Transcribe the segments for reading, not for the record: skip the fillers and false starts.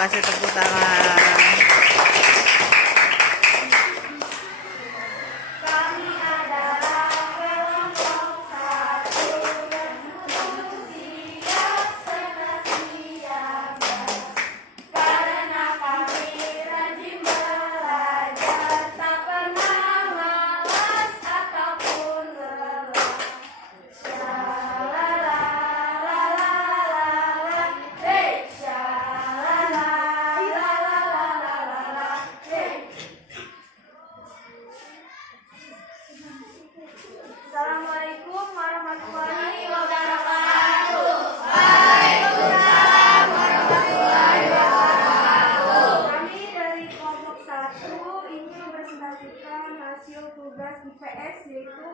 kasih tepuk tangan. Assalamualaikum warahmatullahi wabarakatuh. Waalaikumsalam warahmatullahi wabarakatuh. Kami dari kelompok 1 ingin mempresentasikan hasil tugas IPS, yaitu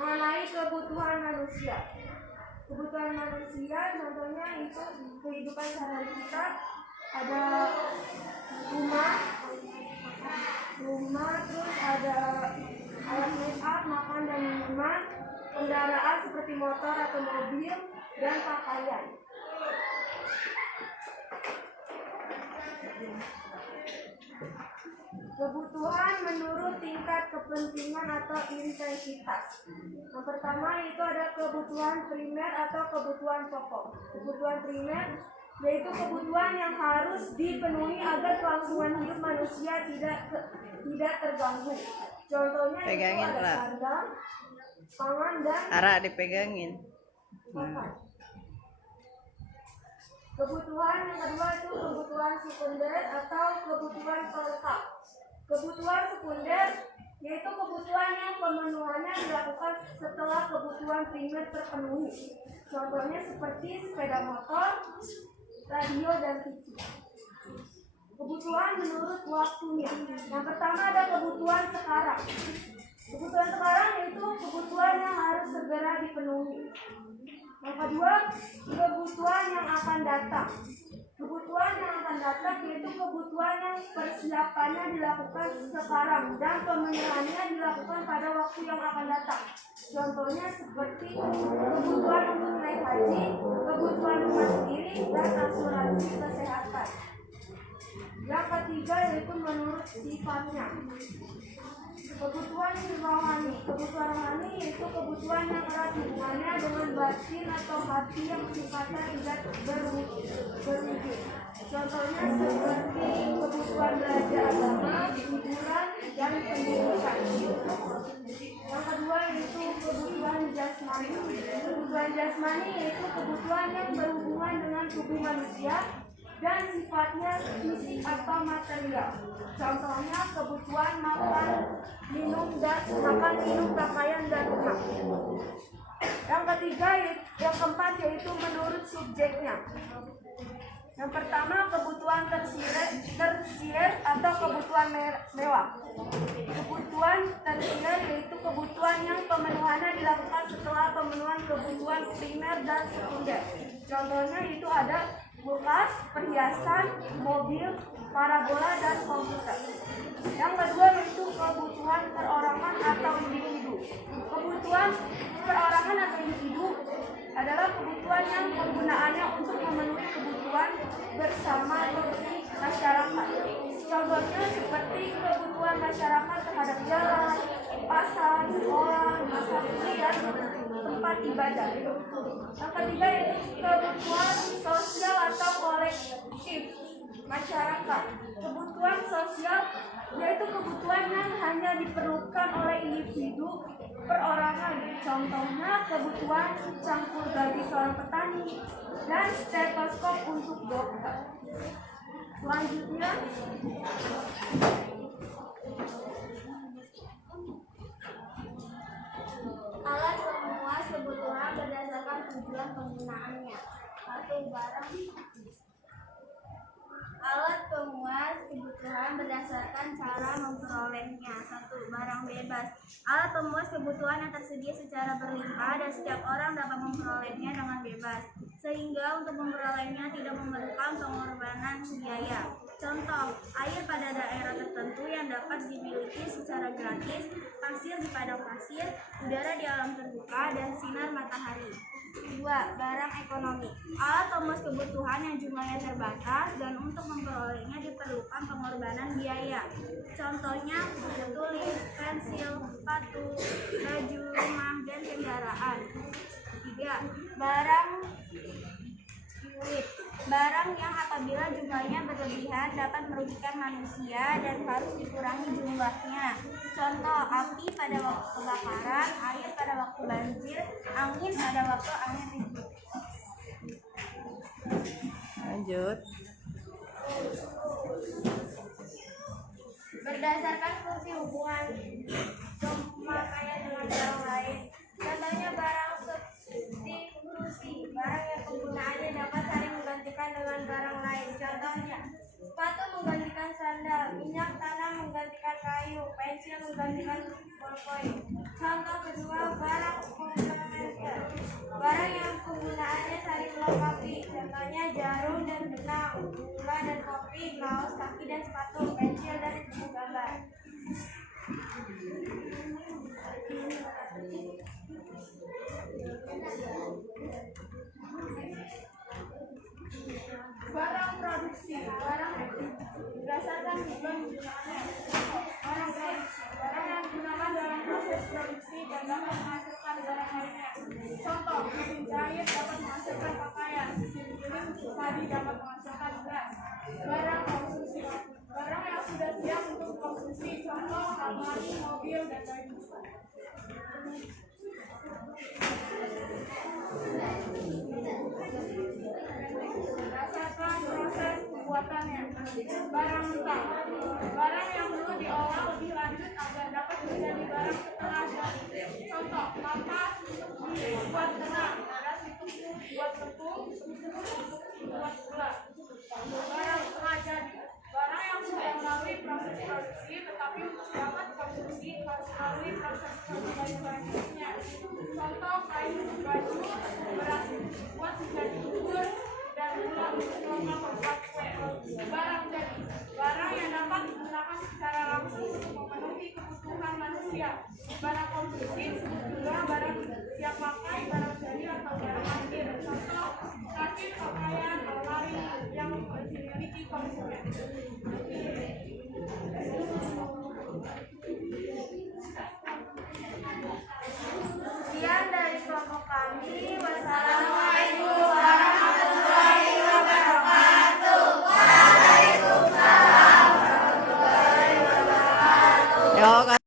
mengenai kebutuhan manusia. Kebutuhan manusia contohnya itu kehidupan sehari-hari kita, ada rumah, terus ada alat make up, makan dan minuman, kendaraan seperti motor atau mobil, dan pakaian. Kebutuhan menurut tingkat kepentingan atau intensitas. Yang pertama itu ada kebutuhan primer atau kebutuhan pokok. Kebutuhan primer yaitu kebutuhan yang harus dipenuhi agar kelangsungan hidup manusia tidak terganggu. Contohnya Pegangin, itu ada Ra. sandang, pangan, dan Ara dipegangin. pakan. Kebutuhan yang kedua itu kebutuhan sekunder atau kebutuhan pelengkap. Kebutuhan sekunder yaitu kebutuhan yang pemenuhannya dilakukan setelah kebutuhan primer terpenuhi. Contohnya seperti sepeda motor, radio, dan TV. Kebutuhan menurut waktunya. Yang pertama ada kebutuhan sekarang. Kebutuhan sekarang yaitu kebutuhan yang harus segera dipenuhi. Yang kedua, kebutuhan yang akan datang. Kebutuhan yang akan datang yaitu kebutuhan yang persiapannya dilakukan sekarang dan pemenuhannya dilakukan pada waktu yang akan datang. Contohnya seperti kebutuhan untuk naik haji, kebutuhan rumah sendiri, dan asuransi kesehatan. Yang ketiga yaitu menurut sifatnya. Kebutuhan rohani. Kebutuhan rohani yaitu kebutuhan yang erat hubungannya dengan batin atau hati yang sifatnya tidak berwujud. Contohnya seperti kebutuhan belajar agama, hiburan, dan pendidikan. Yang kedua yaitu kebutuhan jasmani. Kebutuhan jasmani yaitu kebutuhan yang berhubungan dengan tubuh manusia dan sifatnya fisik atau material. Contohnya kebutuhan makan, minum, pakaian, dan rumah. Yang ketiga, yang keempat yaitu menurut subjeknya. Yang pertama kebutuhan tersier atau kebutuhan mewah. Kebutuhan tersier yaitu kebutuhan yang pemenuhannya dilakukan setelah pemenuhan kebutuhan primer dan sekunder. Contohnya itu ada kulkas, perhiasan, mobil, parabola, dan komputer. Yang kedua yaitu kebutuhan perorangan atau individu. Kebutuhan perorangan atau individu adalah kebutuhan yang penggunaannya untuk memenuhi kebutuhan bersama masyarakat. Contohnya seperti kebutuhan masyarakat terhadap jalan, pasar, sekolah, rumah sakit, dan tempat ibadah. Yang ketiga yaitu kebutuhan sosial atau kolektif masyarakat. Kebutuhan sosial yaitu kebutuhan yang hanya diperlukan oleh individu perorangan. Contohnya kebutuhan cangkul bagi seorang petani dan stetoskop untuk dokter. Selanjutnya alat pemuas kebutuhan berdasarkan tujuan penggunaannya. Alat pemuas kebutuhan berdasarkan cara memperolehnya. 1. Barang bebas. Alat pemuas kebutuhan yang tersedia secara berlimpah dan setiap orang dapat memperolehnya dengan bebas, sehingga untuk memperolehnya tidak memerlukan pengorbanan biaya. Contoh, air pada daerah tertentu yang dapat dimiliki secara gratis, pasir di padang pasir, udara di alam terbuka, dan sinar matahari. Dua, barang ekonomi. Alat pemenuh kebutuhan yang jumlahnya terbatas dan untuk memperolehnya diperlukan pengorbanan biaya. Contohnya buku tulis, pensil, sepatu, baju, rumah, dan kendaraan. Tiga, barang unit. Barang yang apabila jumlahnya berlebihan dapat merugikan manusia dan harus dikurangi jumlahnya. Contoh, api pada waktu kebakaran, air pada waktu banjir, angin pada waktu angin ribut. Lanjut. Berdasarkan fungsi hubungan pemakaian dengan barang lain. Contohnya barang substitusi, barang yang penggunaannya dapat saling menggantikan dengan barang lain. Contohnya, sepatu menggantikan sandal, minyak tanah menggantikan kayu, pensil menggantikan bolpoin. Contoh kedua, barang komplementer, barang yang penggunaannya saling melengkapi. Contohnya jarum dan benang, gula dan kopi, kaos kaki dan sepatu, pensil dan buku gambar. Barang produksi, barang berdasarkan penggunaannya. Barang produksi, barang yang digunakan dalam proses produksi dan dapat menghasilkan barang lainnya. Contoh, mesin jahit dapat menghasilkan pakaian, mesin giling padi dapat menghasilkan beras. Barang konsumsi, barang yang sudah siap untuk konsumsi. Contoh, lemari, mobil, dan lain-lain. Berdasarkan proses pembuatannya. Barang mentah, barang yang dulu diolah lebih lanjut agar dapat menjadi barang setengah jadi. Contoh, kapas buat benang, beras ditumbuk buat tepung, buat gula. Barang setengah jadi, barang yang sudah melalui proses produksi tetapi untuk dapat konsumsi harus melalui proses produksi selanjutnya. Contoh, kain baju, beras buat menjadi bubur, dan gula untuk membuat kue. Barang jadi, barang yang dapat digunakan secara langsung untuk memenuhi kebutuhan manusia. Barang konsumsi disebut juga barang siap pakai, barang jadi atau barang akhir. Contoh,